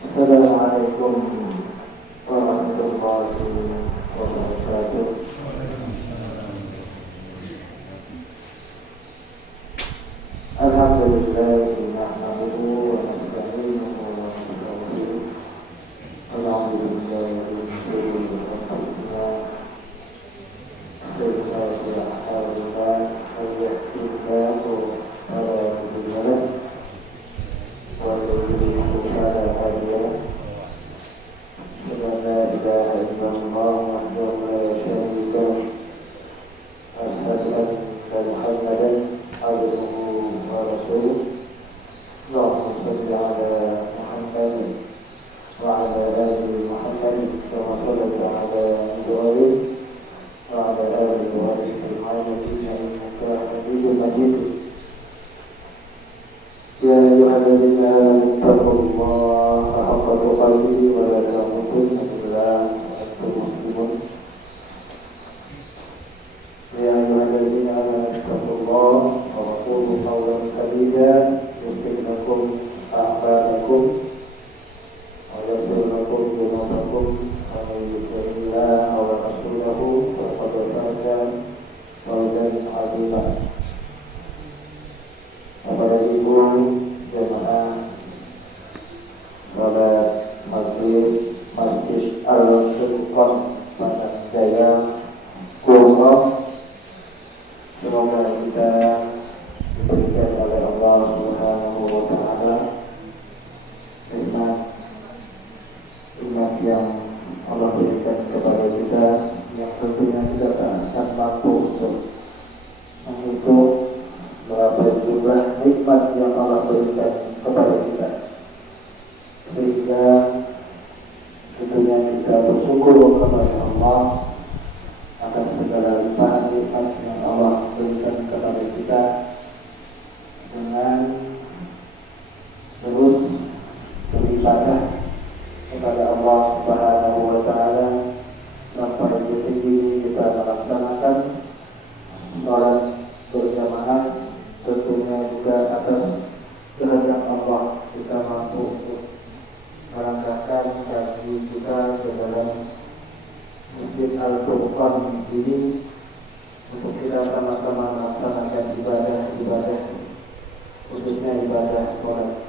Assalamualaikum warahmatullahi wabarakatuh. Alhamdulillah nahmaduhu wa nasta'inuhu wa nastaghfiruh. Alhamdulillah min shururi anfusina wa sayyi'ati a'malina. Man yahdihillahu fala mudilla lahu wa man yudlil fala hadiya lahu. La ilaha illallah wahdahu la syarika lahu. Asyhadu anna Muhammadan abduhu wa rasuluh. Allahumma shalli ala Muhammad wa ala ali Muhammad kama shallaita ala Ibrahim wa ala ali Ibrahim fil alamin innaka Hamidum Majid. Ya ayyuhalladzina amanu taqullaha haqqa tuqatih wa la tamutunna illa wa antum muslimun. Ya ayyuhalladzina amanu taqullaha wa qulu qawlan sadida yuslih lakum a'malakum wa yaghfir lakum dhunubakum wa may yuti'illaha wa rasulahu faqad faza fawzan 'azima. Bapak Ibu jemaah salat Masjid Al-Furqan Padang Jaya Kulon, semoga kita diberikan oleh Allah Subhanahu wa Ta'ala nikmat yang Allah berikan kepada kita, yang tentunya tidak akan mampu untuk menghitung berapa jumlah nikmat yang Allah berikan kepada kita, sehingga tentunya kita bersyukur kepada Allah atas segala limpahan nikmat yang Allah berikan kepada kita, dengan terus beribadah kepada Allah Subhanahu wa Ta'ala sampai detik ini kita melaksanakan sholat berjamaah. Tentunya juga atas kehendak Allah kita mampu untuk melangkahkan kaki kita ke dalam Masjid Al-Furqan ini untuk kita sama-sama melaksanakan ibadah-ibadah, khususnya ibadah sholat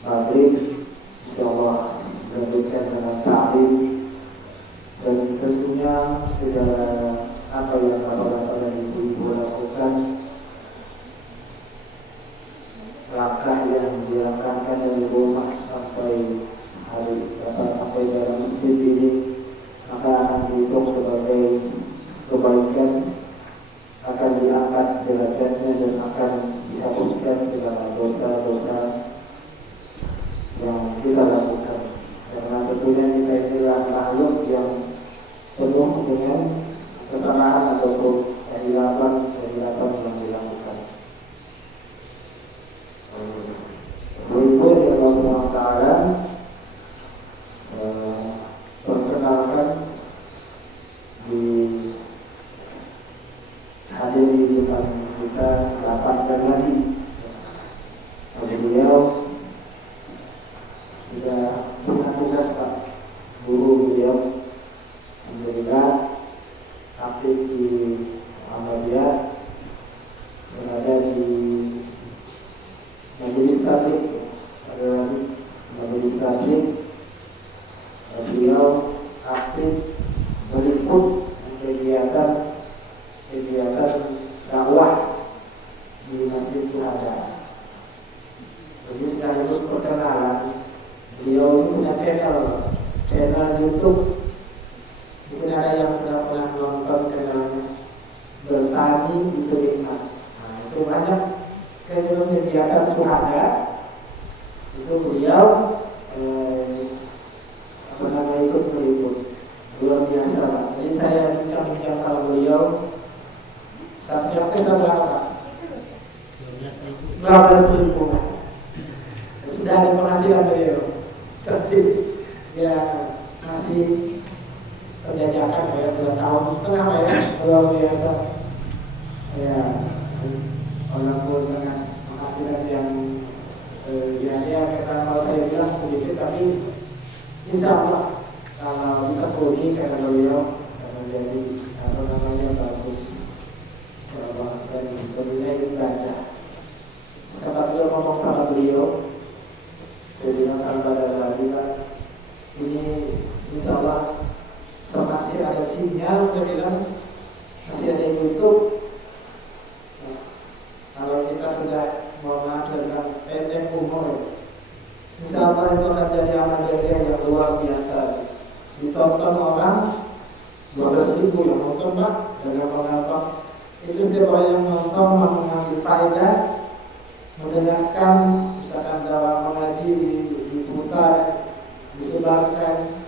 maghrib. Insyaallah dilanjutkan dengan ta'lim, dan tentunya segala apa yang bapak-bapak dan ibu-ibu lakukan, langkah yang dilangkahkan dari rumah sampai sampai dalam masjid ini, maka akan dihitung sebagai kebaikan, akan diangkat derajatnya dan akan dihapuskan segala dosa-dosa yang kita lakukan. Karena tentunya kita inilah makhluk yang penuh dengan kesalahan ataupun kehilapan yang dilakukan. Berikut yang Allah Ta'ala perkenalkan di hadir di depan kita 8 kali lagi. Beliau sudah punya tugas Pak, guru beliau alhamdulillah aktif di Muhammadiyah, berada di majelis taklim, beliau aktif meliput kegiatan dakwah di Masjid Syuhada. Jadi sekaligus perkenalan, beliau ini punya channel YouTube. Mungkin ada yang sudah pernah nonton channelnya Bertani Itu Nikmat. Nah, itu banyak kegiatan Syuhada. Itu beliau ikut meliput. Luar biasa Pak. Jadi saya bincang-bincang sama beliau. Setiap kita berapa? 12.000. Sudah ada penghasilan beliau. Tapi ya masih terjajakan ya 2,5 tahun ya, luar biasa. Ya, walaupun dengan penghasilan yang Ya kalau saya bilang sedikit, tapi insya Allah kalau kita pergi karena beliau menjadi bagus, insya Allah dan bernilai ibadah. Sahabat beliau ngomong sama beliau, saya bilang sahabat lagi Pak, ini insya Allah masih ada sinyal, saya bilang masih ada YouTube. Kalau kita sudah mohon maaf tentang pendek umur, insya Allah itu akan jadi amal jariah yang luar biasa. Ditonton orang 12.000 yang nonton Pak, dengan mengapa itu setiap orang yang nonton mengambil faedah, mendengarkan, misalkan dalam mengaji diputar, disebarkan,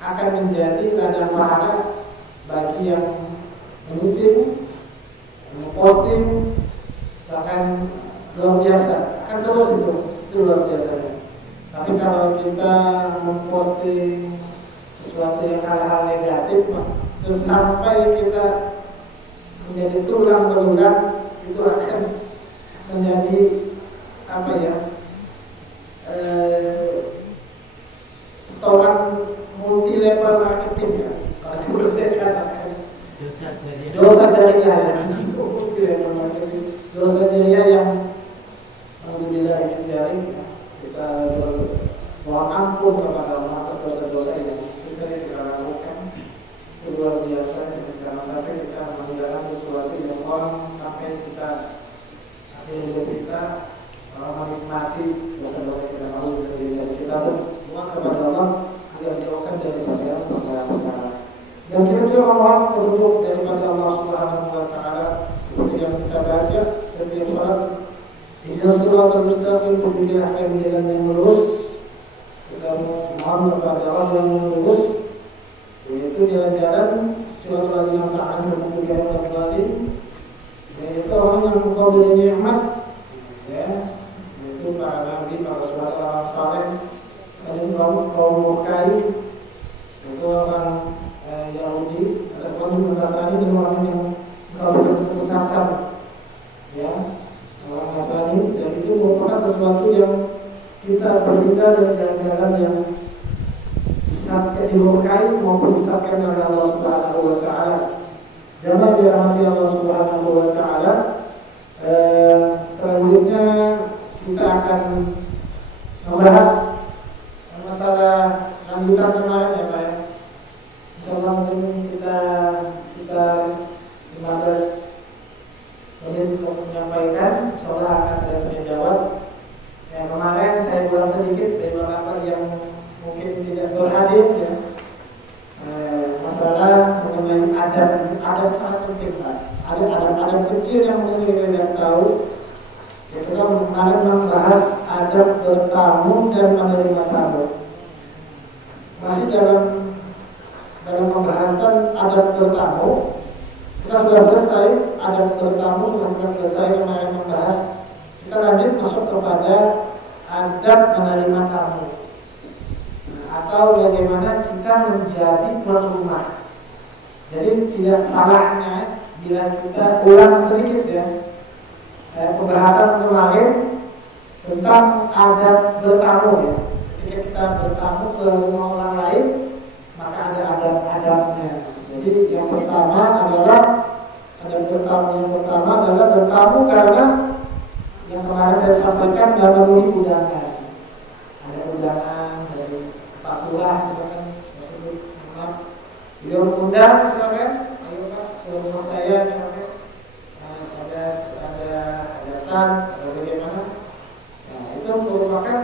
akan menjadi ladang pahala bagi yang menutin, memposting, bahkan luar biasa, akan terus itu luar biasa. Tapi kalau kita memposting sesuatu yang hal-hal negatif, terus sampai kita menjadi tulang belulang, itu akan menjadi apa ya? Setoran multi level marketing ya. Kalau dulu saya katakan dosa jariah ya. Multi level marketing. Dosa jariah yang alhamdulillah jari kita mohon ampun kepada Allah atas dosa-dosa yang sering kita lakukan. Itu luar biasa. Jangan sampai kita meninggalkan sesuatu yang orang sampai kita akhir hidup kita orang menikmati dosa-dosa yang kita lakukan dari diri kita pun mohon kepada Allah agar jauhkan daripada perkara-perkara. Dan kita juga memohon petunjuk daripada Allah Subhanahu wa Ta'ala seperti yang kita baca setiap salat. Ihdinas siratal mustaqim, tunjukkanlah kami jalan yang lurus. Kita mohon kepada Allah yang lurus, yaitu jalan-jalan siratal ladzina an'amta 'alaihim ghairil maghdubi 'alaihim, yaitu orang yang engkau beri nikmat, ya, yaitu para nabi, para syuhada, orang saleh, dan kaum Mekkai, itu orang Yahudi, ataupun Nasrani, dan orang yang engkau beri kesesatan, ya, orang Nasrani. Dan itu merupakan sesuatu yang kita berbeda dengan jalan-jalan yang disesatkan dimurkai maupun disesatkan oleh Allah Subhanahu wa Ta'ala. Jangan dirahmati Allah Subhanahu wa Ta'ala. Selanjutnya kita akan membahas masalah lanjutan kemarin ya Pak. Insyaallah mungkin kita 15 menit untuk menyampaikan. Insyaallah akan ada penjawab. Yang kemarin saya ulang sedikit dari beberapa yang mungkin tidak berhadir ya. Masalah mengenai adab sangat penting Pak. Ada adab kecil yang mungkin kita tidak tahu. Kita kemarin membahas adab bertamu dan menerima tamu. Masih dalam pembahasan adab bertamu, kita sudah selesai adab bertamu, sudah kita selesai kemarin membahas. Kita lanjut masuk kepada adab menerima tamu, atau bagaimana kita menjadi tuan rumah. Jadi tidak salahnya bila kita ulang sedikit ya pembahasan kemarin tentang adab bertamu ya. Ketika kita bertamu ke rumah orang lain, maka ada adab-adabnya. Jadi yang pertama adalah adab bertamu adalah bertamu karena yang kemarin saya sampaikan dan memenuhi undangan. Ada undangan dari Pak Lurah misalkan, tersebut maaf, beliau mengundang misalkan, ayo Pak ke rumah saya misalkan, ada hajatan atau bagaimana. Nah, itu merupakan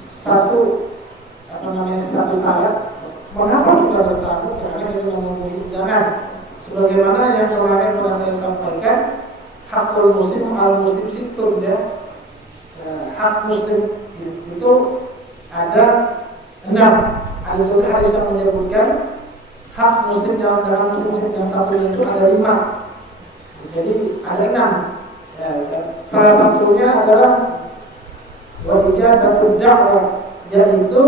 satu syarat mengapa kita bertamu, karena kita memenuhi undangan. Sebagaimana yang kemarin telah saya sampaikan, hakul muslim al muslim situn ya. Hak muslim itu ada 6. Ada juga hadis yang menyebutkan hak muslim dalam muslim yang satunya itu ada 5. Jadi ada 6. Ya, salah satunya adalah wajibatul da'wah, yaitu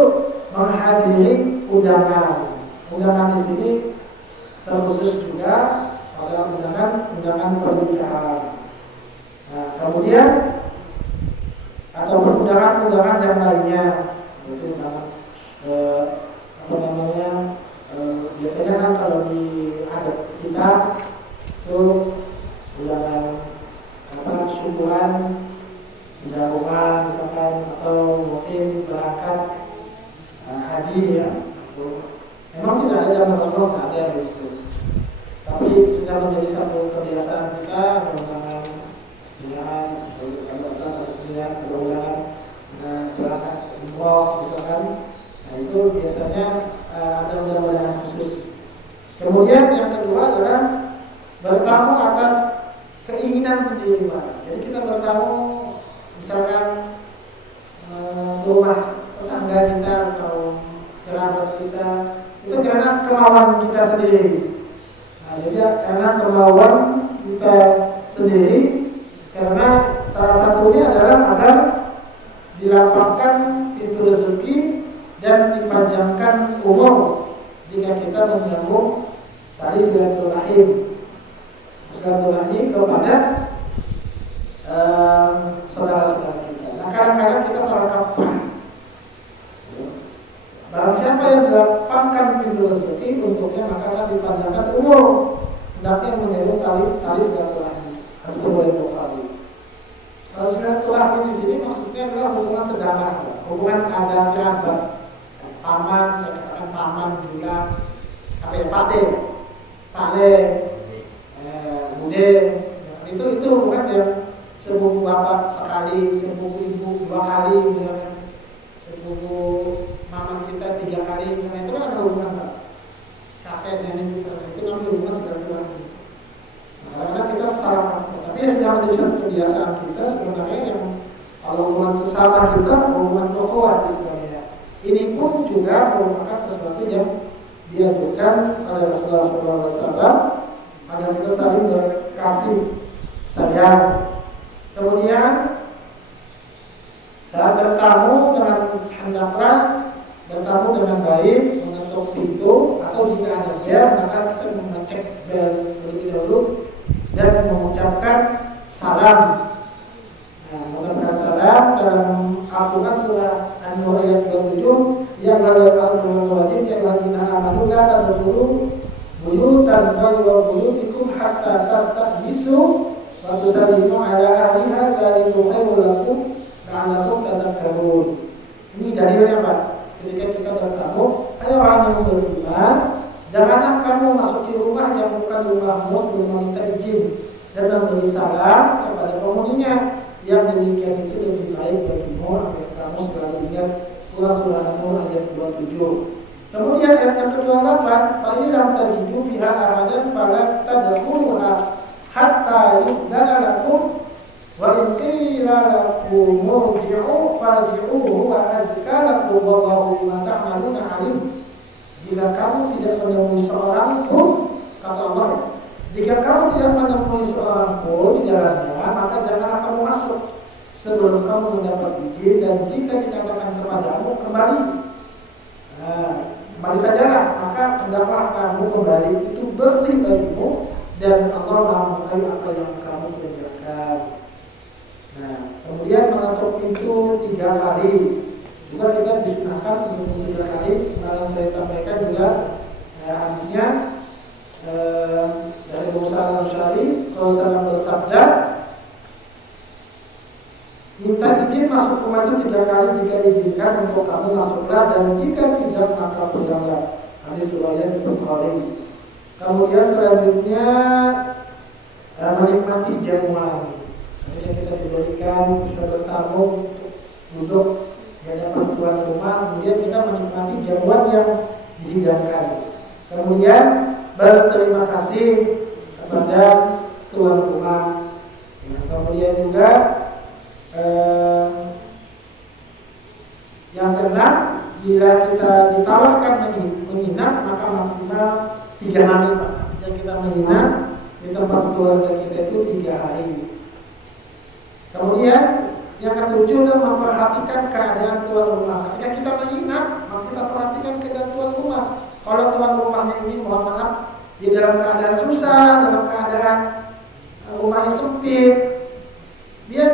menghadiri undangan. Undangan di sini terkhusus juga pada undangan pernikahan. Nah, kemudian undangan-undangan yang lainnya, itu undangan apa namanya, biasanya kan kalau di adat kita itu undangan syukuran, pindah rumah misalkan, atau mungkin berangkat haji ya. Memang tidak ada zaman Rasulullah, tidak ada itu. Tapi sudah menjadi satu kebiasaan kita undangan undangan berangkat umroh misalkan. Nah itu biasanya ada undangan khusus. Kemudian yang kedua adalah bertamu atas keinginan sendiri, Pak. Jadi kita bertamu misalkan rumah tetangga kita atau kerabat kita, itu karena kemauan kita sendiri. Nah, jadi karena kemauan kita sendiri, karena salah satunya adalah agar dilapangkan pintu rezeki dan dipanjangkan umur jika kita menyambung tali silaturahim kepada saudara-saudara kita. Nah, kadang-kadang kita salah kaprah. Barang siapa yang dilapangkan pintu rezeki untuknya, maka akan dipanjangkan umur. Hendaknya yang menyambung tali silaturahim harus dua kali. Silaturahmi di sini maksudnya adalah hubungan sedara, hubungan ada kerabat, paman, saya katakan paman juga, apa ya, pade, bude, itu hubungan yang sepupu bapak sekali, sepupu ibu 2 kali, misalnya, sepupu mama kita 3 kali, misalnya, itu kan ada hubungan Pak. Kakek nenek itu namanya hubungan silaturahmi. Karena kita salah, tapi yang menjadi satu kebiasaan kita sebenarnya yang kalau hubungan sesama kita, hubungan ukhuwah istilahnya. Ini pun juga merupakan sesuatu yang diajukan oleh Rasulullah SAW agar kita saling berkasih sayang. Kemudian saat bertamu hendaklah bertamu dengan baik, mengetuk pintu, atau jika ada bel maka kita mengecek bel terlebih dahulu dan mengucapkan salam. Nah, mengucapkan salam dalam Al-Quran surah An-Nur ayat 27, ya kalau wajib ya lagi amanu la tadkhulu buyutan ghayra buyutikum hatta tastahdisu wa tusallimu ala ahliha dzalikum khairul lakum la'allakum tadhakkarun. Ini dalilnya Pak. Ketika kita bertamu, hai orang yang beriman, janganlah kamu masuki rumah yang bukan rumahmu sebelum meminta izin dan memberi salam kepada penghuninya. Yang demikian itu lebih baik bagimu agar kamu selalu ingat surah An-Nur ayat 27. Kemudian ayat yang ke-28, fa'ilam tajidu fiha ahadan fala tadkhuluha hatta yu'dzana lakum wa in qila lakum murji'u farji'u huwa azka lakum wallahu bima ta'maluna alim. Jika kamu tidak menemui seorang pun, kata Allah, jika kamu tidak menemui seorang pun di jalannya, maka janganlah kamu masuk sebelum kamu mendapat izin, dan jika dikatakan kepadamu kembali, kembali sajalah, maka hendaklah kamu kembali, itu bersih bagimu dan Allah Maha mengetahui apa yang kamu kerjakan. Nah, kemudian mengetuk pintu 3 kali. Juga kita disunahkan untuk 3 kali. Kemarin saya sampaikan juga hadisnya dari Musa al-Syari, Rasulullah bersabda, minta izin masuk rumah itu 3 kali, jika izinkan untuk kamu masuklah, dan jika tidak maka pulanglah. Hadis riwayat Bukhari. Kemudian selanjutnya menikmati jamuan. Ketika kita diberikan sudah bertamu untuk duduk di hadapan tuan rumah, kemudian kita menikmati jamuan yang dihidangkan. Kemudian berterima kasih kepada tuan rumah. Kemudian juga yang keenam, bila kita ditawarkan menginap maka maksimal 3 hari Pak. Jadi kita menginap di tempat keluarga kita itu 3 hari. Kemudian yang ke-7 adalah memperhatikan keadaan tuan rumah. Ketika kita menginap, maka kita perhatikan keadaan tuan rumah. Kalau tuan rumahnya ini, mohon maaf, di dalam keadaan susah, dalam keadaan rumahnya sempit, dia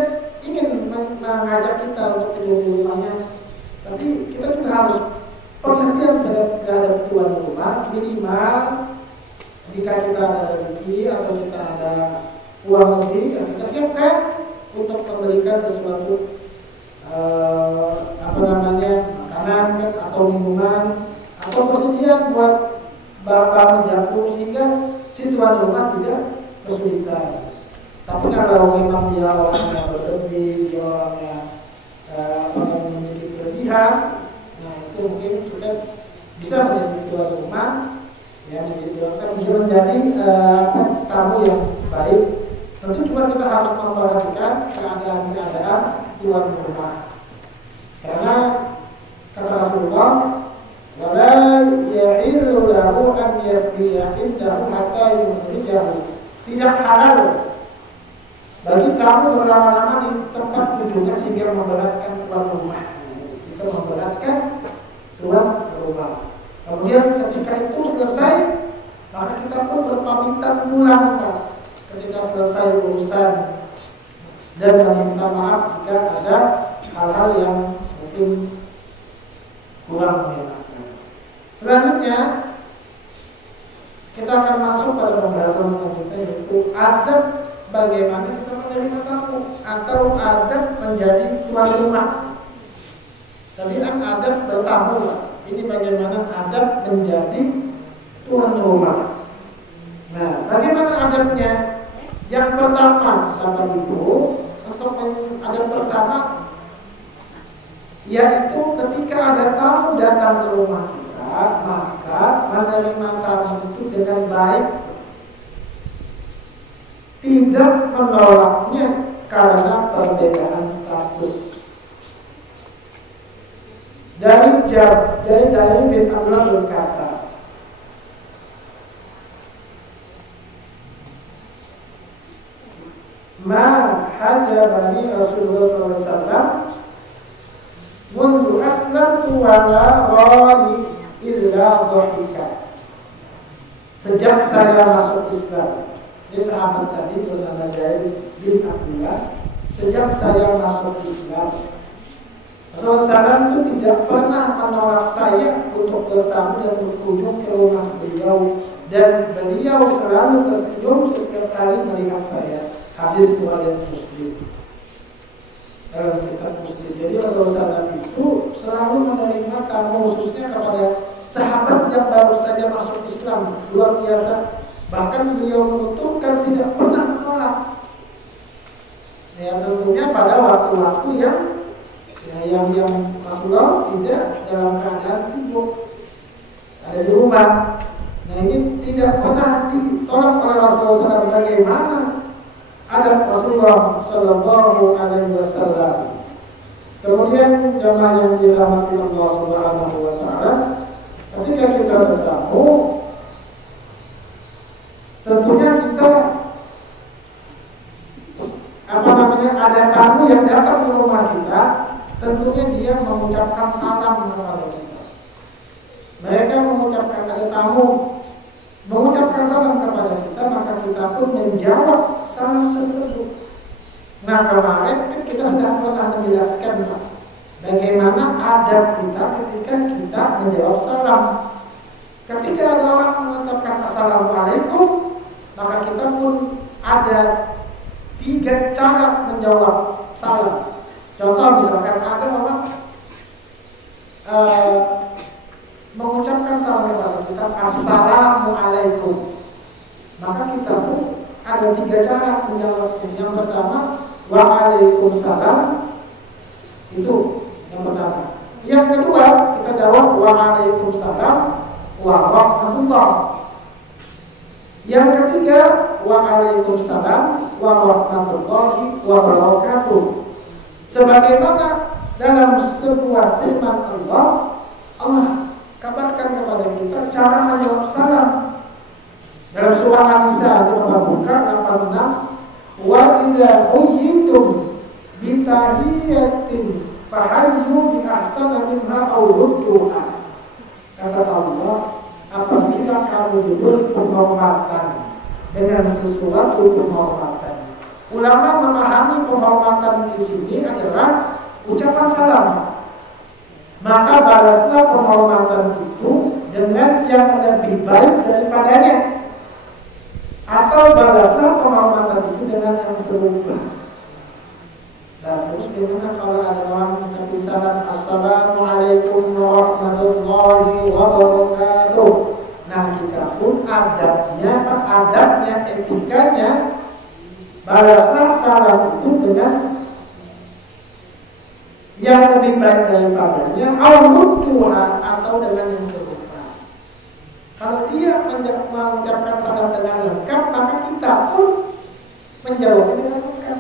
ingin mengajak kita untuk harus pengertian terhadap tuan rumah. Minimal jika kita ada rezeki atau kita ada uang lebih, yang kita siapkan untuk memberikan sesuatu makanan atau minuman atau persediaan buat bahan dapur sehingga si tuan rumah tidak kesulitan. Tapi kalau memang dia orangnya berlebih, dia orangnya memiliki kelebihan, nah itu mungkin kita bisa menjadi tuan rumah, ya menjadi tamu yang baik. Tentu juga kita harus memperhatikan keadaan tuan rumah, karena kata Rasulullah, wala yahillu lahu an yasbiya indahu hatta yukhrijahu. Tidak halal bagi tamu berlama-lama di tempat duduknya sehingga memberatkan tuan rumah. Kita memberatkan tuan rumah. Kemudian ketika itu selesai, maka kita pun berpamitan pulang ketika selesai urusan dan meminta maaf jika ada hal-hal yang mungkin kurang menyenangkan. Selanjutnya kita akan masuk pada pembahasan selanjutnya, yaitu adab bagaimana kita menerima tamu atau adab menjadi tuan rumah. Tadi kan adab bertamu, ini bagaimana adab menjadi tuan rumah. Nah, bagaimana adabnya? Yang pertama, Bapak Ibu, untuk adab pertama yaitu ketika ada tamu datang ke rumah kita, maka menerima tamu itu dengan baik, tidak menolaknya karena perbedaan status. Dari Jarir bin Abdullah berkata, ma hajabani Rasulullah SAW mundu aslamtu wala ghali illa dhahika. Sejak saya masuk Islam, ini sahabat tadi bernama Jarir bin Abdullah, sejak saya masuk Islam, Rasulullah itu tidak pernah menolak saya untuk bertamu dan berkunjung ke rumah beliau, dan beliau selalu tersenyum setiap kali melihat saya. Hadis riwayat Muslim. Dalam kitab Muslim. Jadi Rasulullah itu selalu menerima tamu, khususnya kepada sahabat yang baru saja masuk Islam, luar biasa. Bahkan beliau menuturkan tidak pernah menolak. Ya, tentunya pada waktu-waktu yang Rasulullah tidak dalam keadaan sibuk, ada di rumah. Nah, ini tidak pernah ditolak oleh Rasulullah. Bagaimana ada Rasulullah Sallallahu Alaihi Wasallam. Kemudian jemaah yang dirahmati Allah Subhanahu Wa Taala, ketika kita bertamu, tentunya kita ada tamu yang datang ke rumah kita, tentunya dia mengucapkan salam kepada kita. Mereka mengucapkan, ada tamu mengucapkan salam kepada kita, maka kita pun menjawab salam tersebut. Nah, kemarin kita sudah pernah menjelaskan bagaimana adab kita ketika kita menjawab salam. Ketika ada orang mengucapkan assalamualaikum, maka kita pun ada 3 cara menjawab salam. Contoh misalkan ada orang mengucapkan salam kepada kita, assalamualaikum, maka kita pun ada 3 cara menjawabnya. Yang pertama, waalaikumsalam, itu yang pertama. Yang kedua, kita jawab waalaikumsalam warahmatullah. Yang ketiga, waalaikumsalam warahmatullahi wabarakatuh. Sebagaimana dalam sebuah firman Allah kabarkan kepada kita cara menjawab salam. Dalam surah An-Nisa Al-Buka 86, wa idza huyyitum bi tahiyyatin fahayyu bi ahsana minha aw rudduha. Kata Allah, apabila kamu diberi penghormatan dengan sesuatu penghormatan. Ulama memahami penghormatan di sini adalah ucapan salam. maka balaslah penghormatan itu dengan yang lebih baik daripadanya, atau balaslah penghormatan itu dengan yang serupa. Dan terus bagaimana kalau ada orang mengucapkan salam, Assalamualaikum warahmatullahi wabarakatuh. Nah, kita pun adabnya, etikanya, balaslah salam itu dengan yang lebih baik daripadanya, atau dengan yang serupa. Kalau dia mengucapkan salam dengan lengkap, maka kita pun menjawabnya dengan lengkap.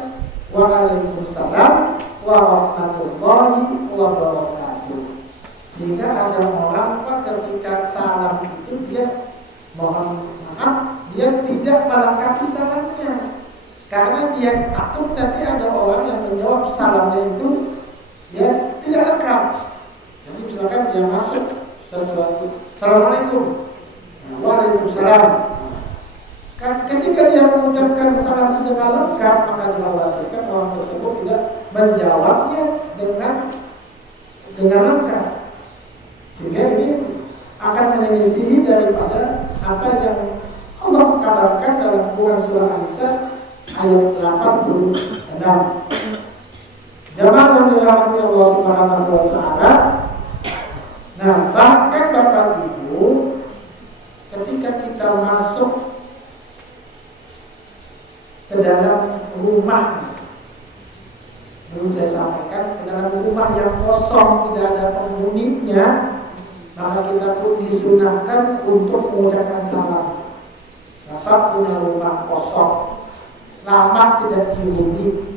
Waalaikumsalam warahmatullahi wabarakatuh. Sehingga ada orang ketika salam itu dia mohon maaf, dia tidak melengkapi salamnya, karena dia takut nanti ada orang yang menjawab salamnya itu ya tidak lengkap. Jadi misalkan dia masuk sesuatu, Assalamualaikum, Waalaikumsalam. Ketika dia mengucapkan salam itu dengan lengkap, maka dikhawatirkan orang tersebut tidak menjawabnya dengan lengkap, sehingga ini akan menyelisihi daripada apa yang Allah kabarkan dalam Quran surah An-Nisa ayat 86. Jamaah yang dirahmati Allah Subhanahu wa taala. Nah, bahkan Bapak Ibu, ketika kita masuk ke dalam rumah, dulu saya sampaikan, ke dalam rumah yang kosong tidak ada penghuninya, maka kita pun disunahkan untuk mengucapkan salam. Bapak punya rumah kosong, lama tidak dihuni,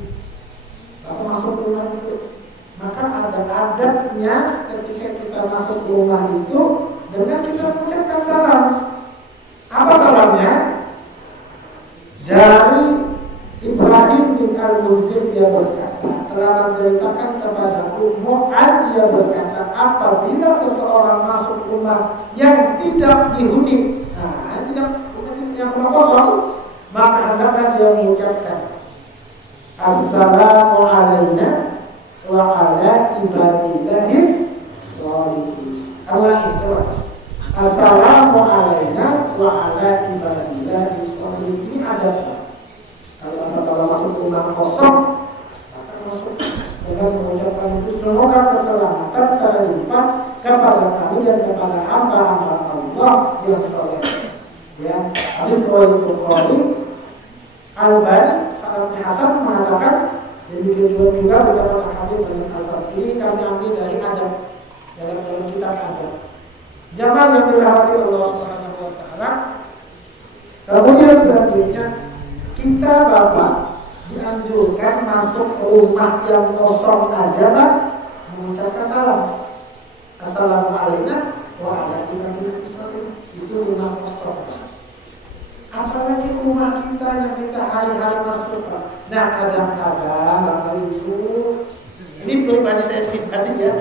Bapak masuk rumah itu, maka ada adabnya ketika kita masuk rumah itu dengan kita mengucapkan salam. Apa salamnya? Dari Ibrahim bin Al-Musir, dia berkata, telah menceritakan kepada Mu'ad, dia berkata, apabila seseorang masuk rumah yang tidak dihuni, yang rumah kosong, maka hendaklah dia mengucapkan Assalamu alayna wa ala ibadillahis sholihin. Kamu lagi coba. Assalamu alayna wa ala ibadillahis sholihin. Ini ada. Kalau masuk rumah kosong, maka masuk dengan mengucapkan itu, semoga keselamatan terlimpah kepada kami dan kepada hamba-hamba Allah yang soleh. Ya, habis riwayat Bukhari, Al-Bani Sanad Hasan mengatakan, demikian juga beberapa hadis dari Al-Bani ini kami ambil dari adab dalam kitab adab. Jamaah yang dirahmati Allah Subhanahu wa taala. Kemudian selanjutnya kita Bapak dianjurkan masuk rumah yang kosong aja Pak, mengucapkan salam. Assalamualaikum warahmatullahi wabarakatuh. Itu rumah kosong. Apalagi rumah kita yang kita hari-hari masuk Pak. Nah, kadang-kadang Bapak Ibu, ini pribadi saya pribadi ya.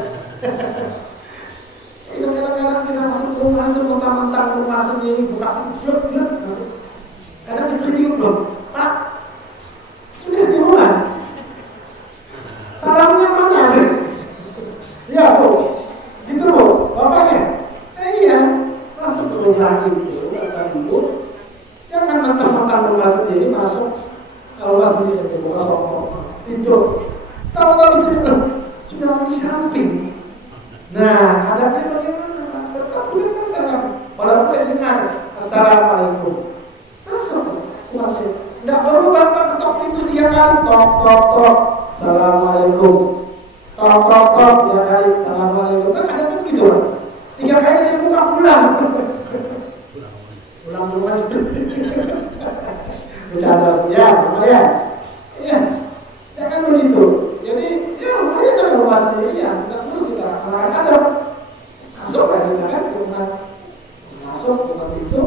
Itu kadang-kadang kita masuk rumah itu mentang-mentang rumah sendiri, buka blok-blok masuk. Kadang istri bingung loh, Pak, sudah di rumah, salamnya mana? Ya Bu, gitu Bu, bapaknya. Iya, masuk ke rumah itu, Bapak Ibu, jangan mentang-mentang rumah sendiri masuk, rumah sendiri aja buka rokok, tidur. Tahu-tahu istri belum, sudah di samping. Nah, adabnya bagaimana? Tetap berikan salam, walaupun dengar Assalamualaikum. Masuk, wajib. Tidak perlu Bapak ketok pintu 3 kali, tok. Assalamualaikum. Tok 3 kali, Assalamualaikum. Kan ada kan gitu kan? 3 kali dia buka pulang. Pulang rumah istri. Bercanda ya, lumayan. Iya, jangan begitu. Jadi, ya lumayan dalam rumah sendiri ya. Tidak perlu kita laksanakan adab. Masuk lah kita kan ke rumah. Masuk buka pintu.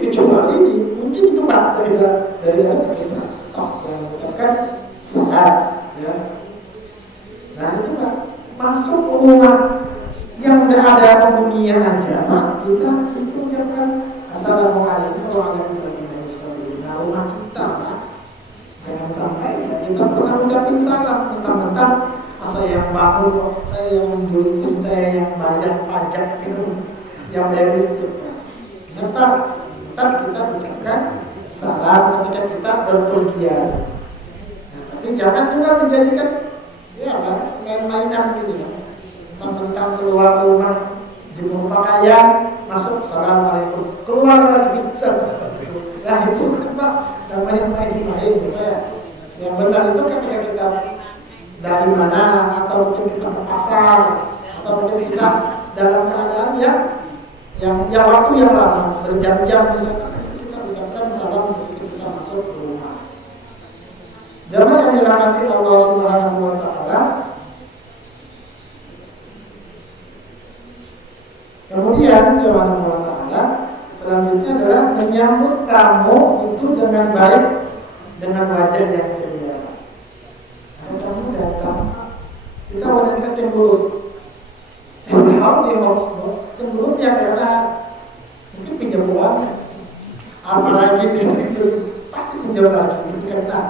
Kecuali mungkin itu Pak dari anak kita yang mengucapkan salam ya. Nah itu Pak, masuk rumah yang tidak ada penghuninya aja Pak, kita itu ucapkan Assalamualaikum warahmatullahi wabarakatuh. Nah rumah kita Pak, jangan sampai kita pernah ucapin salam mentang-mentang Masa yang bangun kok, saya yang mendulitin, saya yang bayar pajak gitu, yang bayar listrik. Tetap kita ucapkan salam ketika kita berpergian. Nah, tapi jangan juga dijadikan ya kan main-mainan gitu ya. Mentang keluar rumah jemur pakaian, masuk assalamualaikum, keluar lagi nah itu kan Pak namanya main-main gitu ya. Yang benar itu ketika kita dari mana, atau mungkin kita ke pasar, atau mungkin kita dalam keadaan yang waktu yang lama, berjam-jam misalnya, kita ucapkan salam ketika kita masuk ke rumah. Jamaah yang dirahmati Allah Subhanahu wa Ta'ala. Kemudian jamaah Allah Ta'ala selanjutnya adalah menyambut tamu itu dengan baik, dengan wajah yang ceria. Ada tamu datang, kita wajahnya cemburu. Tahu dia mau cemburu ya karena mungkin pinjam uangnya, apalagi misalnya itu pasti pinjam lagi. Karena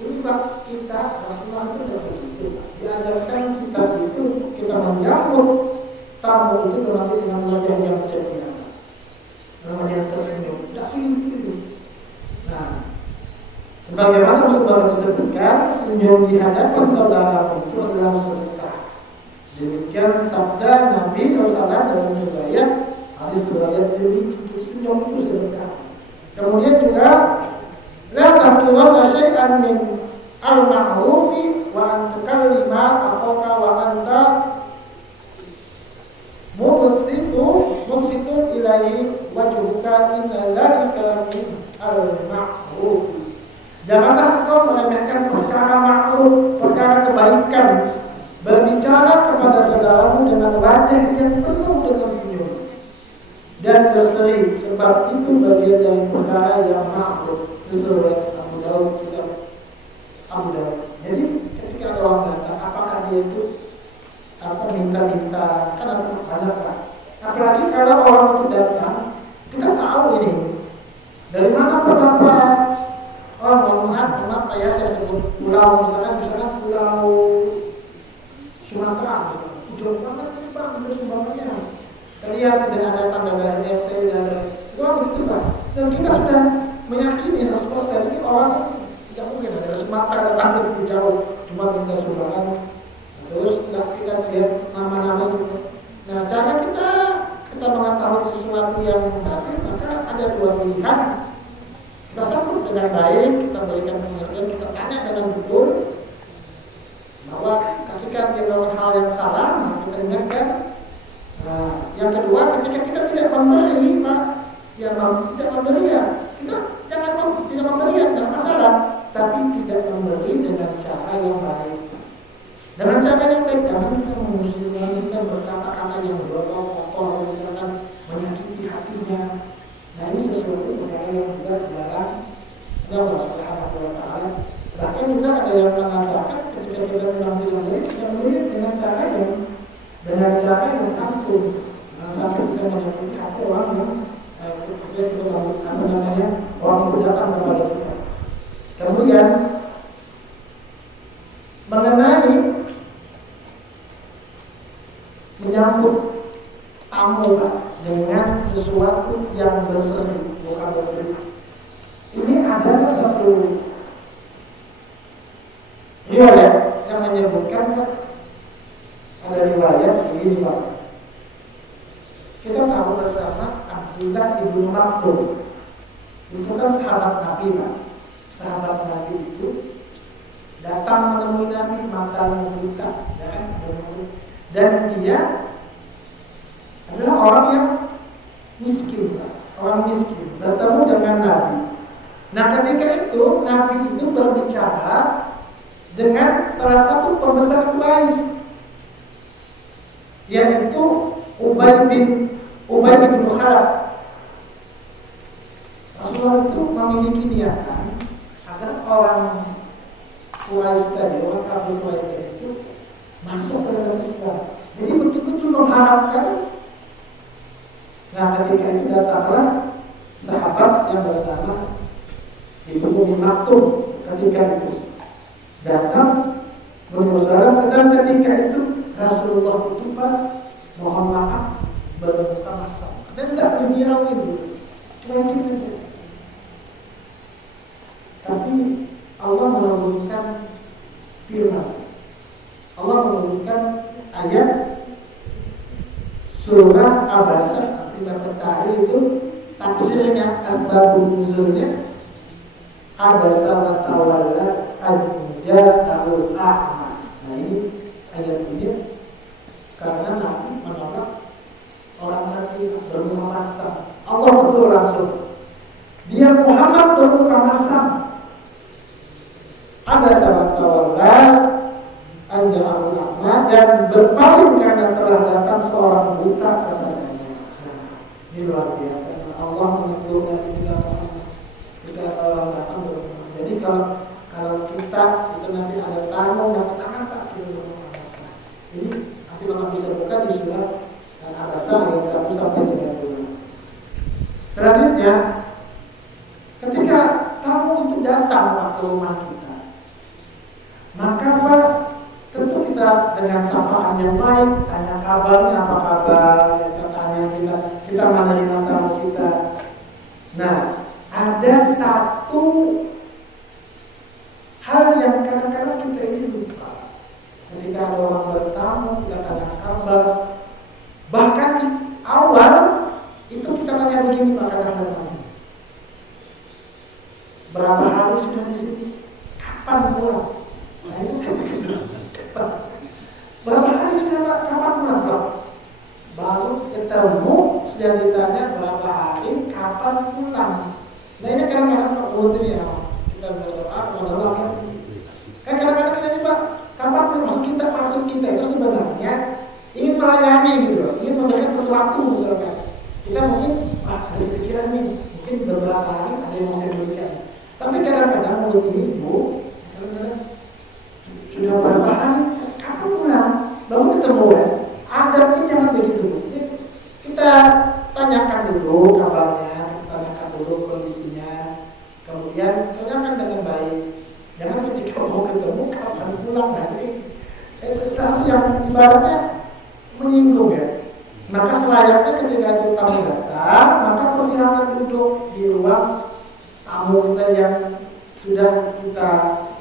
ini Pak kita Rasulullah itu sudah begitu. Diajarkan kita itu kita menyambut tamu itu dengan wajah yang ceria, dengan wajah yang tersenyum. Tidak pilih-pilih. Nah, sebagaimana saudara disebutkan, senyum di hadapan saudara itu adalah sedekah. Demikian sabda Nabi SAW dalam riwayat hadis riwayat Tirmidzi, senyum itu sedekah. Kemudian juga la tahqiranna syai'an min al-ma'rufi wa an tukallima akhaka wa anta mubsitun ilaihi wajhuka inna dzalika min al-ma'rufi. Janganlah engkau meremehkan perkara ma'ruf, perkara kebaikan. Berbicara kepada saudaramu dengan wajah yang penuh dengan senyum dan berseri, sebab itu bagian dari perkara yang ma'ruf. Riwayat Abu Daud. Jadi ketika ada orang datang, apakah dia itu minta-minta, kan ada Pak. Apalagi kalau orang itu datang, kita tahu ini dari mana Bapak. Oh mohon maaf ya, saya sebut pulau misalkan pulau Sumatera misalnya, jauh banget ini Pak, untuk sumbangannya. Terlihat tidak ada tanda dari RT dan begitu Pak. Dan kita sudah meyakini 100% ini orang tidak mungkin ada Sumatera datang ke sini jauh, cuma minta sumbangan. Terus kita lihat nama-nama itu. Nah, cara kita mengetahui sesuatu yang batin, maka ada dua pilihan. Kita sambut dengan baik, kita berikan pengertian, kita tanya dengan betul bahwa ketika dia melakukan hal yang salah, kita ingatkan. Nah, yang kedua, ketika kita tidak memberi, Pak, tidak memberi ya, kita tidak memberi ya, tidak masalah, tapi tidak memberi dengan cara yang baik. Dengan cara yang baik, jangan kita mengusulkan, kita berkata-kata yang kotor, misalkan menyakiti hatinya. Nah, ini sesuatu perkara yang juga dilarang Allah Subhanahu wa Ta'ala. Bahkan juga ada yang mengatakan ketika kita mengambil baik, kita memberi dengan cara yang santun. Sampai kita menyakiti hati orang yang orang itu datang kepada kita. Kemudian mengenai menyambut tamu dengan sesuatu yang berseri, bukan berseri. Ini ada satu riwayat yang menyebutkan ada riwayat begini Pak. Kita tahu bersama Abdullah ibnu Maktum itu kan sahabat Nabi Pak. Sahabat Nabi itu datang menemui Nabi, matanya buta, dan dia adalah orang yang miskin, orang miskin bertemu dengan Nabi. Nah, ketika itu Nabi itu berbicara dengan salah satu pembesar Quraisy, yaitu Ubay bin Khalaf. Rasulullah itu memiliki niatan agar orang Quraisy tadi, orang kafir Quraisy tadi itu masuk ke dalam Islam. Jadi betul-betul mengharapkan. Nah, ketika itu datanglah sahabat yang bernama Ibnu Maktum. Ketika itu datang menyusul ke Dan ketika itu Rasulullah itu Pak, mohon maaf, berbuka masam. Dan tidak beliauin gitu, cuekin aja. Tapi Allah menurunkan firman, Allah menurunkan ayat surah Abasa. Kita berkali itu tafsirnya, asbabun nuzulnya Abasa wa tawalla an ja'ahul a'ma. Nah ini ayat ini karena Nabi menolak orang mati bermuka masam. Allah betul langsung, dia Muhammad bermuka masam. Abasa wa tawalla an ja'ahul a'ma, dan berpaling karena telah datang seorang buta kepadanya. Nah, ini luar biasa. Allah menentukan kita Muhammad, kita orang datang bermuka. Jadi kalau kita itu nanti ada tamu yang tangan Pak kita bermuka masam. Ini nanti Bapak bisa buka di surah Al-Abasa ayat 1 sampai 30. Selanjutnya, ketika tamu itu datang ke rumah kita, maka Pak, tentu kita dengan sapaan yang baik, tanya kabarnya, apa kabar, tanya kita menerima tamu kita. Nah, ada satu hal yang kadang-kadang kita ini lupa. Ketika ada orang bertamu, kita tanya kabar. Bahkan di awal itu kita tanya begini, Pak, kadang-kadang, berapa hari sudah di sini? Kapan pulang? Nah, ini kapan? Berapa hari sudah Pak? Kapan pulang Pak? Baru ketemu sudah ditanya berapa hari, kapan pulang? Nah ini kadang-kadang Pak rutin ya, kita berdoa kepada Allah kan? Kan kadang-kadang kita Pak, kapan pulang? Maksud kita itu sebenarnya ingin melayani gitu, ingin memberikan sesuatu misalkan. Kita mungkin ada pikiran nih, mungkin beberapa hari ada yang mau saya berikan. Tapi kadang-kadang menurut ibu, kadang-kadang sudah berapa hari, kapan pulang? Baru ketemu ya. Ada mungkin jangan begitu. Kita tanyakan dulu kabarnya, kita tanyakan dulu kondisinya, kemudian tanyakan dengan baik. Jangan ketika mau ketemu kapan pulang nanti. Sesuatu yang ibaratnya menyinggung ya. Maka selayaknya ketika itu tamu datang, maka persilakan duduk di ruang tamu kita yang sudah kita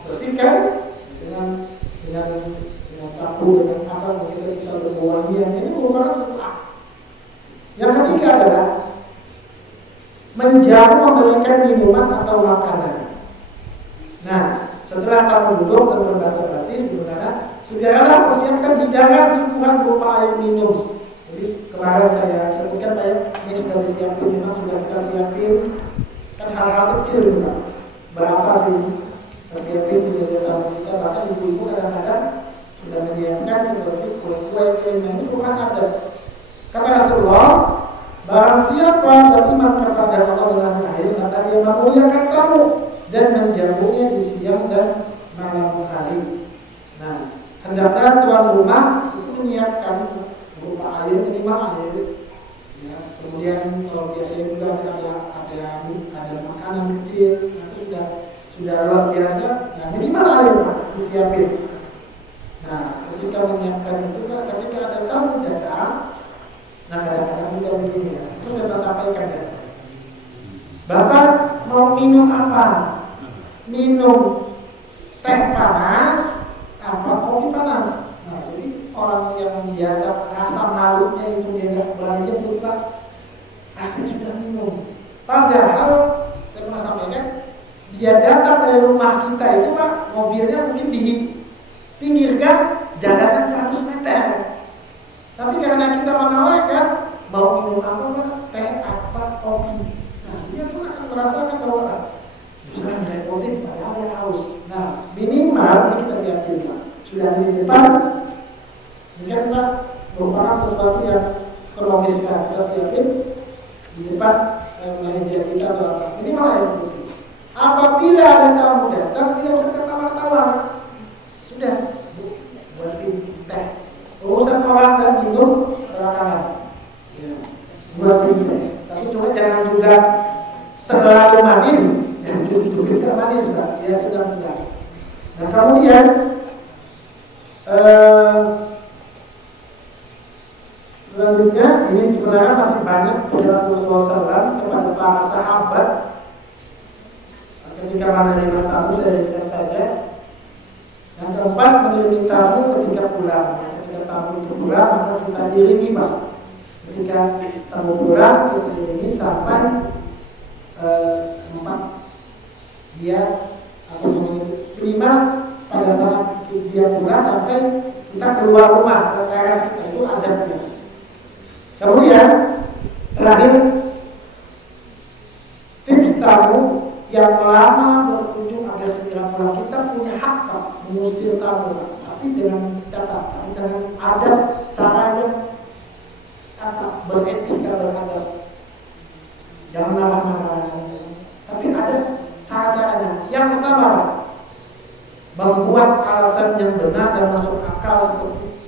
bersihkan dengan sapu, dengan apa, kita berwangian. Ini merupakan setelah. Yang ketiga adalah menjamu memberikan minuman atau makanan. Nah, setelah tamu duduk dan berbasa-basi, sebenarnya segeralah persiapkan hidangan suguhan berupa air minum. Jadi kemarin saya sebutkan Pak ya, ini sudah disiapin, memang sudah kita siapin. Kan hal-hal kecil juga. Berapa sih kita siapin di meja tamu kita, bahkan ibu-ibu kadang-kadang sudah menyiapkan seperti kue-kue ini bukan ada. Kata Rasulullah, barang siapa beriman kepada Allah dan akhir, maka dia memuliakan tamu dan menjamunya di siang dan malam hari. Nah, hendaknya tuan rumah itu menyiapkan berupa air, minimal air. Ya, kemudian kalau biasanya juga ada makanan kecil, nah, sudah luar biasa. Nah, minimal air Pak disiapin. Nah, ketika menyiapkan itu Pak, ketika ada tamu datang, nah kadang-kadang kita begini ya, itu sudah saya sampaikan ya. Bapak mau minum apa? Minum teh panas, apa kopi panas? Nah, jadi orang yang biasa rasa malunya itu dia nggak berani nyebut Pak, saya sudah minum. Padahal saya pernah sampaikan, dia datang dari rumah kita itu Pak, mobilnya mungkin di pinggir gang, jalannya 100 meter. Tapi karena kita menawarkan, mau minum apa Pak? Teh apa, kopi. Nah, dia pun akan merasakan bahwa sudah direpotin padahal dia haus. Nah, minimal ini kita lihatin Pak, sudah di depan. Ini kan Pak merupakan sesuatu yang kronis kan, kita siapin di depan meja kita atau apa. Minimal yang penting. Apabila ada tamu datang, tidak usah ketawar-tawar. Sudah, buatin teh. Urusan orang dan minum belakangan. Ya, buatin teh. Tapi cuma jangan juga terlalu manis. Yang juga manis Pak, ya sedang-sedang. Nah kemudian Selanjutnya ini sebenarnya masih banyak perilaku Rasulullah kepada para sahabat. Ketika menerima tamu saya ringkas saja. Yang keempat, mengiringi tamu ketika pulang. Ketika tamu itu pulang maka kita iringi Pak. Ketika tamu pulang kita iringi sampai empat dia kelima pada saat dia pulang sampai kita keluar rumah ke teras kita, itu adabnya. Kemudian terakhir, tips tamu yang lama berkunjung agar segera pulang. Kita punya hak Pak mengusir tamu, tapi dengan catatan, dengan adab, caranya beretika, beradab. Jangan marah-marah. Tapi ada cara-caranya. Yang pertama, membuat alasan yang benar dan masuk akal, seperti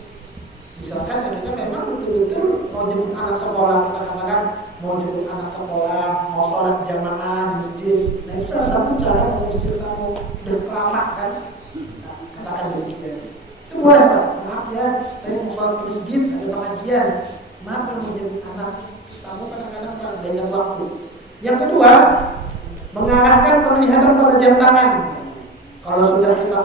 misalkan kita memang betul-betul mau jemput anak sekolah, kita katakan mau jemput anak sekolah, mau sholat jamaah di masjid. Nah itu salah satu cara mengusir tamu. Udah lama kan, nah, katakan begitu. Itu boleh Pak. Maaf ya, saya mau sholat di masjid, ada pengajian. Maaf kan mau jemput anak. Tamu kadang-kadang banyak waktu. Yang kedua, mengarahkan penglihatan pada jam tangan. Kalau sudah kita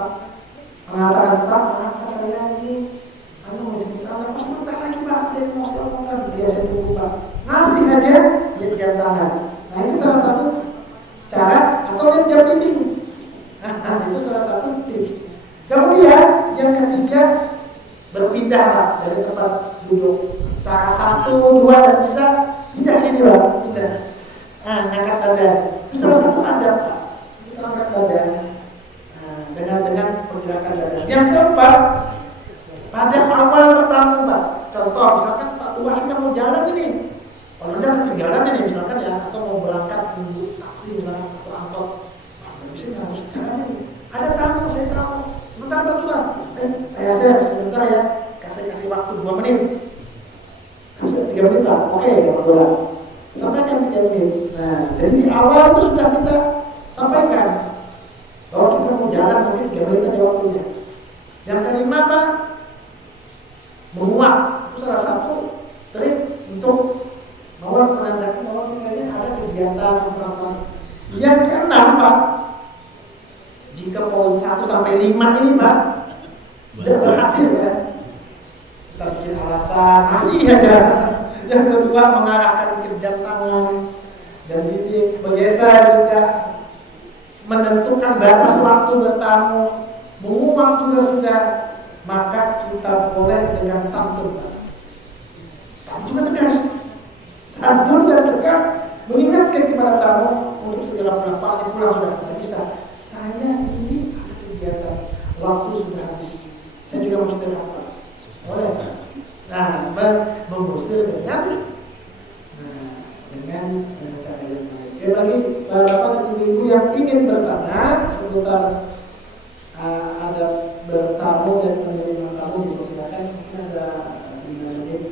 mengatakan Pak, maaf saya ini mau jemput anak, sebentar lagi Pak, dia mau sholat, dia saya tunggu Pak. Masih aja lihat jam tangan. Nah itu salah satu cara, atau lihat jam dinding. Nah itu salah satu tips. Kemudian yang ketiga, berpindah Pak dari tempat duduk. Cara 1, 2 dan bisa pindah ini Pak, pindah. Ngangkat badan. Itu salah satu adab Pak. Kita angkat badan. Dengan pergerakan badan. Yang keempat, pada awal bertamu Pak. Contoh misalkan Pak Tua sudah mau jalan ini. Kalau Anda ketinggalan ini misalkan ya, atau mau berangkat nunggu taksi misalkan atau angkot, bisa harus jalan ini. Ada tamu, saya tahu. Sebentar Pak Tua. Ayah saya sebentar ya. Kasih waktu 2 menit. Kasih 3 menit Pak. Oke, Pak Tua. Sampaikan 3 menit. Nah, jadi di awal itu sudah kita sampaikan bahwa kita mau jalan nanti 3 menit aja waktunya. Yang kelima Pak, menguap. Itu salah satu trik untuk menandakan bahwa kita ini ada kegiatan apa. Yang keenam Pak, jika poin 1 sampai 5 ini Pak udah berhasil ya, kita bikin alasan masih aja. Yang kedua, mengarahkan ke jam tangan dan titik, bergeser juga, menentukan batas waktu bertamu, menguap juga sudah, maka kita boleh dengan santun. Tapi juga tegas, santun dan tegas, mengingatkan kepada tamu untuk segera pulang. Pak, ini pulang sudah, tidak bisa. Saya ini ada kegiatan, waktu sudah habis. Saya juga mesti apa? Boleh Pak. Nah, mengusir dengan cara yang baik. Ya, bagi para ibu-ibu yang ingin bertanya seputar ada bertamu dan menerima tamu, dipersilakan. Ini ada 5 menit.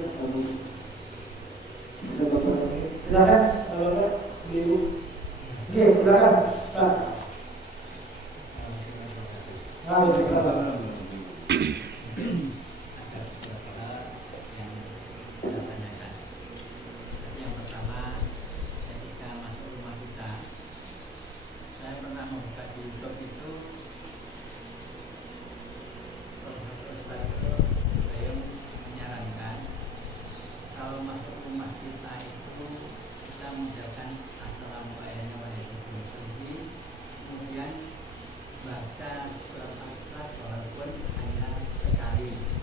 Silakan, ibu. Oke, silakan. Pak. Waalaikumsalam. Baca surat Al-Ikhlas walaupun hanya sekali.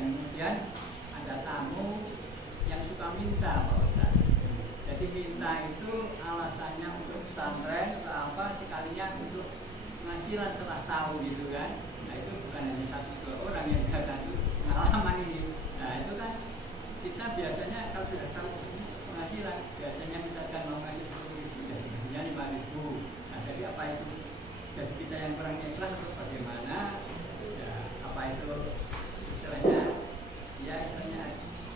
Dan kemudian ada tamu yang suka minta Pak Ustaz. Jadi minta itu alasannya untuk pesantren atau apa, sekalinya untuk pengajian setelah tahu gitu kan. Nah itu bukan hanya satu dua orang yang datang, itu pengalaman ini. Nah itu kan kita biasanya kalau sudah tahu penghasilan, biasanya misalkan mau ngaji 10.000 jadi gajinya 5.000. Nah jadi apa itu? Jadi kita yang kurang ikhlas atau bagaimana? Ya apa itu istilahnya? Ya istilahnya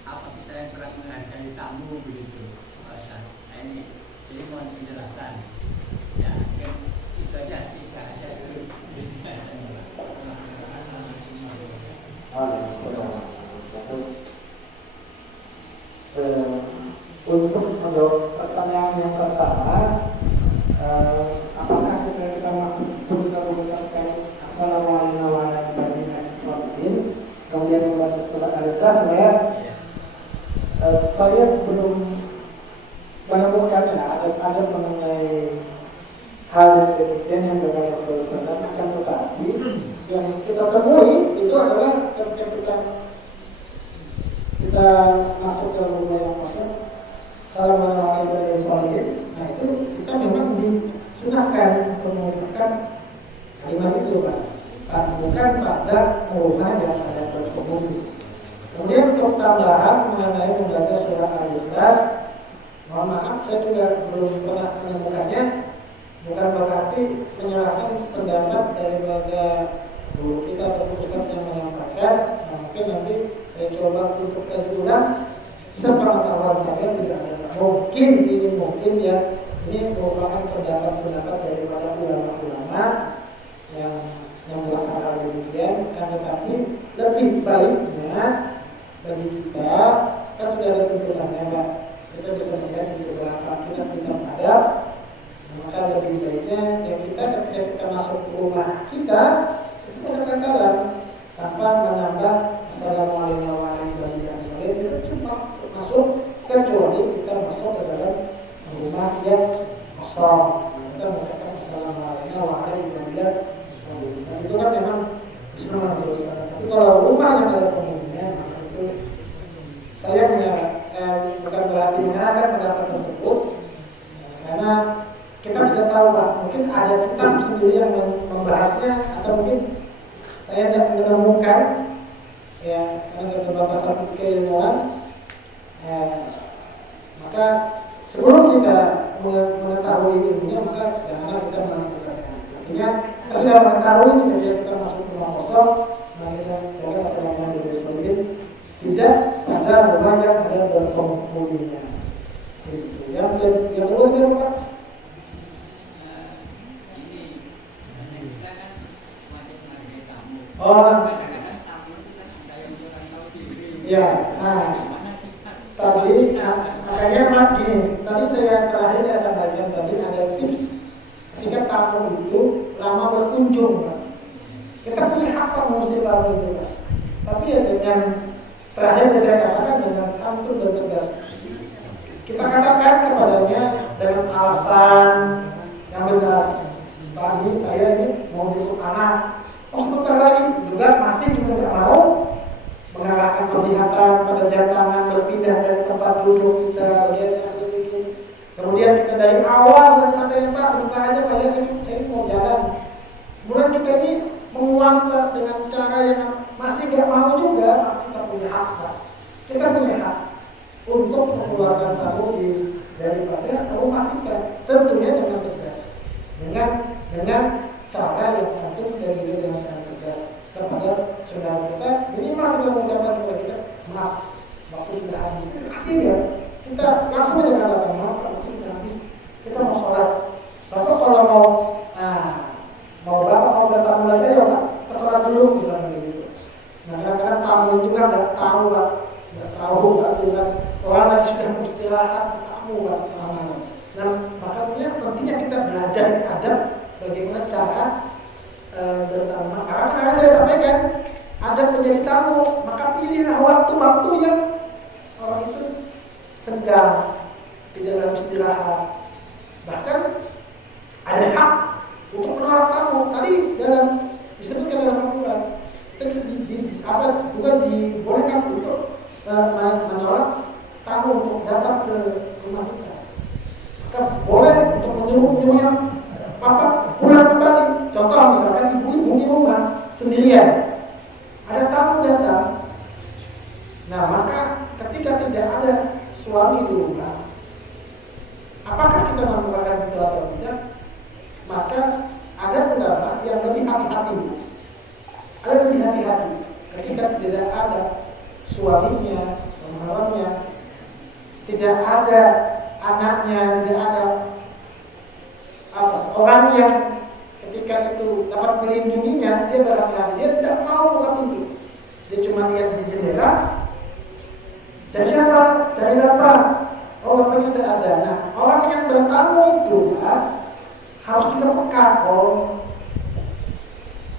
apa kita yang kurang menghargai tamu begitu? Nah ini jadi mohon penjelasan. Ya kan itu aja, tiga aja itu. Untuk menjawab pertanyaan yang pertama, apakah kita mengucapkan Assalamualaikum warahmatullahi wabarakatuh, kemudian membaca surat Al-Ikhlas, saya belum menemukan ada mengenai hal demikian yang berkaitan Rasulullah, akan tetapi yang kita temui itu adalah ketika kita masuk ke rumah yang kosong, Assalamualaikum warahmatullahi wabarakatuh. Nah itu kita memang disunahkan untuk mengucapkan kalimat itu, Pak, bukan pada rumah yang ada berpenghuni. Kemudian untuk tambahan mengenai membaca surat Al-Ikhlas, mohon maaf saya juga belum pernah menemukannya. Bukan berarti menyalahkan pendapat daripada guru kita atau ustaz yang menyampaikan. Nah, mungkin nanti saya coba untuk kaji ulang. Sepengetahuan saya tidak ada. Mungkin ya ini merupakan pendapat daripada ulama-ulama yang membuat hal demikian. Tetapi lebih baiknya bagi kita kan sudah ada tuntunannya, Pak. Kita bisa melihat di beberapa kitab-kitab adab. Maka lebih baiknya ya kita ketika kita masuk ke rumah kita itu mengucapkan salam tanpa menambah Assalamualaikum warahmatullahi wabarakatuh. Itu cuma masuk, kecuali kita masuk ke dalam rumah yang kosong, kita mengucapkan Assalamualaikum warahmatullahi wabarakatuh. Dan itu kan memang sunnah Rasulullah. Tapi kalau rumah yang ada penghuninya, maka itu saya bukan berarti menyalahkan pendapat tersebut, karena kita tidak tahu, Pak. Mungkin ada kitab sendiri yang membahasnya, atau mungkin saya tidak menemukan, ya, karena keterbatasan keilmuan. Maka sebelum kita mengetahui ilmunya, maka janganlah kita melakukannya. Artinya kita sudah mengetahui ketika kita masuk ke rumah kosong, maka kita jaga selama diri tidak ada rumah yang ada berpenghuninya. Yang kedua dia apa? Kadang-kadang tamu itu kan ada yang kurang tahu diri. Ya, tadi makanya Mak gini, tadi terakhir saya sampaikan tadi ada tips ketika tamu itu lama berkunjung, Pak. Kita punya hak mengusir tamu itu, Pak. Tapi ya dengan terakhir saya katakan dengan santun dan tegas. Kita katakan kepadanya dengan alasan yang benar. Tadi saya ini mau jemput anak. Sebentar lagi juga masih nggak mau mengarahkan penglihatan pada jam tangan, berpindah dari tempat duduk kita geser sedikit. Kemudian kita dari awal dan sampai Pak sebentar aja Pak ya, saya mau jalan. Kemudian kita ini mengulang dengan cara yang masih nggak mau juga. Kita punya hak, Pak. Kita punya hak untuk mengeluarkan tamu daripada rumah kita, tentunya dengan tegas, dengan cara yang santun dan juga dengan cara tegas kepada saudara kita. Minimal kita mengucapkan kepada kita, maaf, waktu sudah habis. Kita kasih dia, kita langsung aja katakan maaf, waktu sudah habis. Kita mau sholat. Bapak kalau mau bapak mau datang lagi aja, Pak, kita sholat dulu misalnya begitu. Nah, kadang-kadang tamu itu kan nggak tahu, Pak, aturan. Orang yang sudah istirahat, tamu, Pak, kemana-mana. Nah, makanya pentingnya kita belajar adab. Bagaimana cara bertamu? Karena saya sampaikan ada menjadi tamu, maka pilihlah waktu-waktu yang orang itu senggang, tidak dalam istirahat. Bahkan ada hak untuk menolak tamu. Tadi disebutkan dalam Al-Quran, bukan diboleh menolak tamu untuk datang ke rumah kita. Maka boleh untuk menyuruh yang papa pulang kembali. Contoh misalkan ibu-ibu di rumah sendirian, ada tamu datang. Nah maka ketika tidak ada suami di rumah, apakah kita melakukan itu atau tidak? Maka ada pendapat yang lebih hati-hati. Ada lebih hati-hati ketika tidak ada suaminya, pemahamannya, tidak ada anaknya, tidak ada orang yang ketika itu dapat melindunginya, dia berhati-hati, dia tidak mau buka pintu, dia cuma lihat di jendela. Dan siapa? Cari apa? Orangnya tidak ada. Nah, orang yang bertamu itu harus juga peka.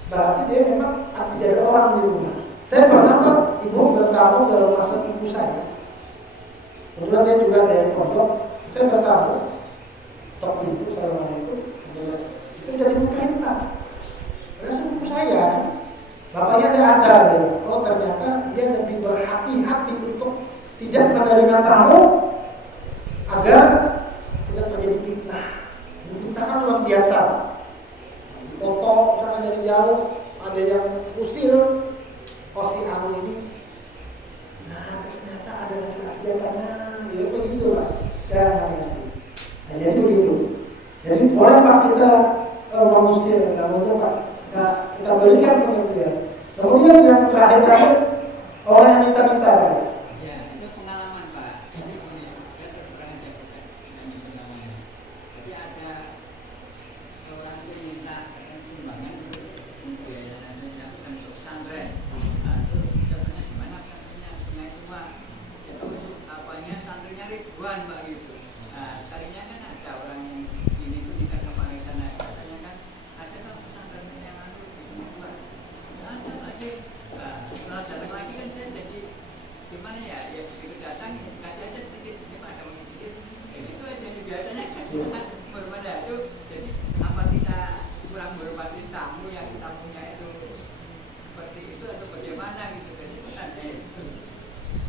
Berarti dia memang tidak ada orang di rumah. Saya pernah ibu bertamu ke rumah sepupu saya. Kemudian dia juga dari pondok. Saya bertamu, tok pintu, assalamualaikum. Itu jadi bukain Pak. Karena sepupu saya, bapaknya tidak ada. Oh ternyata dia lebih berhati-hati untuk tidak menerima tamu agar tidak terjadi fitnah. Fitnah kan luar biasa. Foto misalkan dari jauh, ada yang usir, oh si Anu ini. Nah ternyata ada laki-laki di atasnya, jadi begitu lah. Sekarang hati-hati. Nah, jadi begitu. Jadi boleh Pak kita mengusir, namun Pak kita berikan pengertian. Kemudian yang terakhir orang yang minta-minta.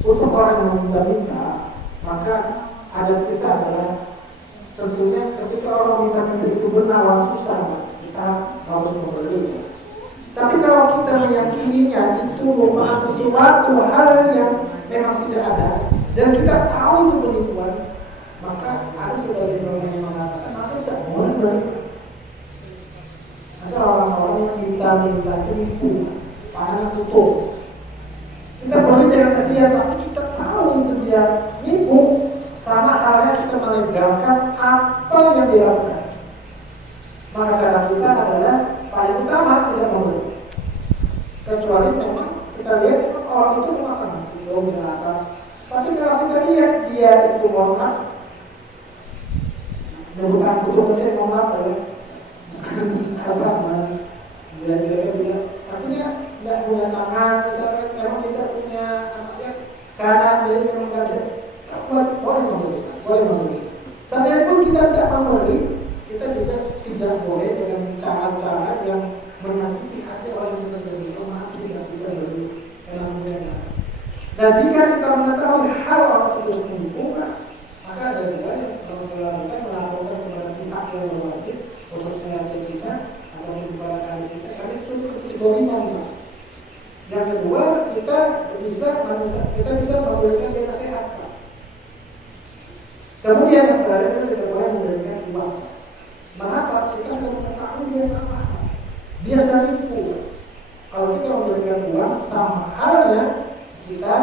Untuk orang yang minta-minta, maka adat kita adalah tentunya ketika orang minta-minta itu benar susah, kita harus memberi. Tapi kalau kita meyakininya itu merupakan sesuatu hal yang memang tidak ada dan kita tahu itu penipuan, maka ada sebagian orang yang mengatakan maka tidak boleh beri. Ada orang-orang yang minta-minta itu nipu, panah tutup. Kita boleh jangan kasihan, tapi kita tahu itu dia nipu. Sama halnya kita melegalkan apa yang dilakukan. Maka cara kita adalah paling utama tidak memberi. Kecuali memang kita lihat orang itu makan, belum apa. Tapi kalau kita lihat dia itu mohon bukan kutuk saja mohon maaf ya, bukan dia artinya tidak punya tangan, misalnya memang tidak punya anaknya, karena dia memang tidak boleh memberi. Seandainya pun kita tidak memberi, kita juga tidak boleh dengan cara-cara yang menyakiti hati orang yang berberi. Oh maaf tidak bisa beri, karena misalnya. Dan jika kita mengetahui hal orang terus menipu, maka ada juga yang melakukan kepada pihak yang berwajib, khususnya kita atau kepada kami kita, kami sudah kedoliman. Yang kedua, kita bisa memberikan dia nasihat. Kemudian yang terakhir kita tidak boleh memberikan uang. Mengapa? Kita sudah mengetahui dia salah. Dia sudah nipu. Kalau kita memberikan uang, sama halnya kita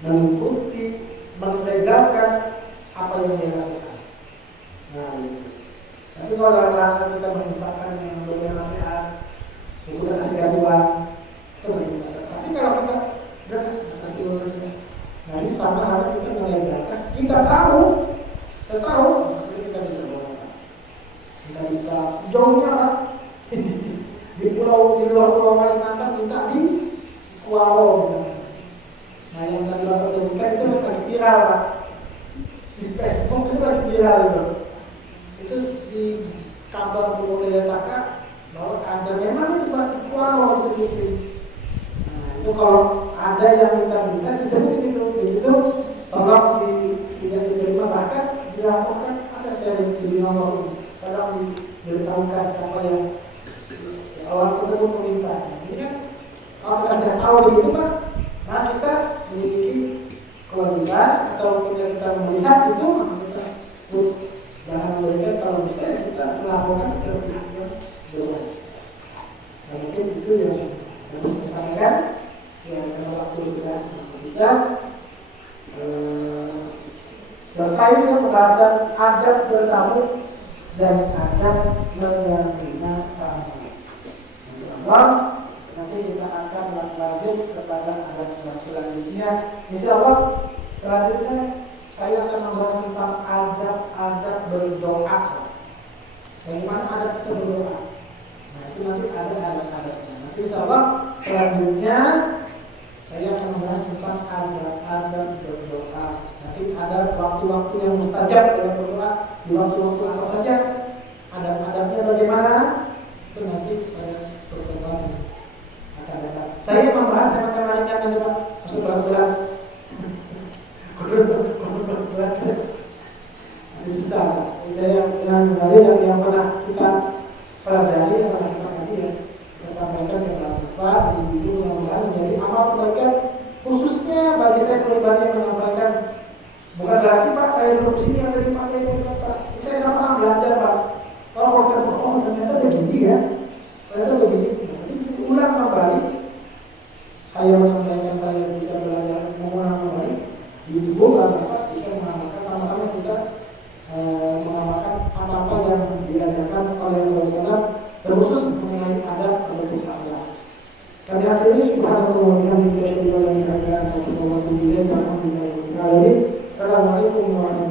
mengikuti, melegalkan apa yang dia lakukan. Nah, itu. Tapi kalau dalam rangka kita mengisahkan yang memberikan nasihat, kita kasih uang, itu beri nasihat. Tapi kalau kita kasih uang, nah ini sama halnya kita melegalkan. Kita tahu, kita bisa melakukan. Kita jauhnya Pak, di pulau di luar Pulau Kalimantan, kita di Kualo. Nah yang tadi Bapak sebutkan itu lagi viral Pak, di Facebook itu lagi viral itu. Itu di kabar Pulau Dayataka bahwa ada memang itu Pak di Kualo disebut. Nah itu kalau ada yang minta disebutin itu, begitu tolong tidak diterima, bahkan dilaporkan ada saya di nomor, tolong diberitahukan siapa yang orang tersebut meminta. Ini kan kalau kita sudah tahu begitu Pak, nah kita memiliki kewajiban atau kita melihat itu, kita jangan memberikan, kalau bisa kita melaporkan ke pihak yang berwajib. Nah, mungkin itu yang harus disampaikan. Ya, karena waktu sudah bisa selesai dengan pembahasan adab bertamu dan adab menerima tamu. Insyaallah nanti kita akan lanjut kepada adab yang selanjutnya. Insyaallah selanjutnya saya akan membahas tentang adab berdoa. Bagaimana adab kita berdoa? Nah itu nanti ada adab-adabnya. Nanti insyaallah selanjutnya saya akan membahas tentang adab berdoa. Nanti ada waktu-waktu yang mustajab dalam berdoa, di waktu-waktu apa saja, adab-adabnya bagaimana, itu nanti pertemuan akan datang. Saya membahas tema-tema ringan aja Pak, masuk bulan-bulan. Ini susah Pak. Saya yang kembali yang pernah kita pelajari, yang pernah kita kaji ya, kita sampaikan kepada Pak di video yang lain. Jadi amal kebaikan khususnya bagi saya pribadi yang menyampaikan, bukan berarti Pak saya duduk sini yang dari Pak Pak. Saya sama-sama belajar Pak. Kalau ternyata begini ya, ternyata begini. Jadi ulang kembali. Saya menyampaikan, saya bisa belajar mengulang kembali. Di buku Pak bisa mengamalkan, sama-sama kita mengamalkan apa-apa yang diajarkan oleh Rasulullah, terkhusus mengenai adab berdoa. Kami akhiri subhanallahi wa bihamdihi, asyhadu an la ilaha illa anta, astaghfiruka wa atubu ilaik. Assalamualaikum warahmatullahi wabarakatuh.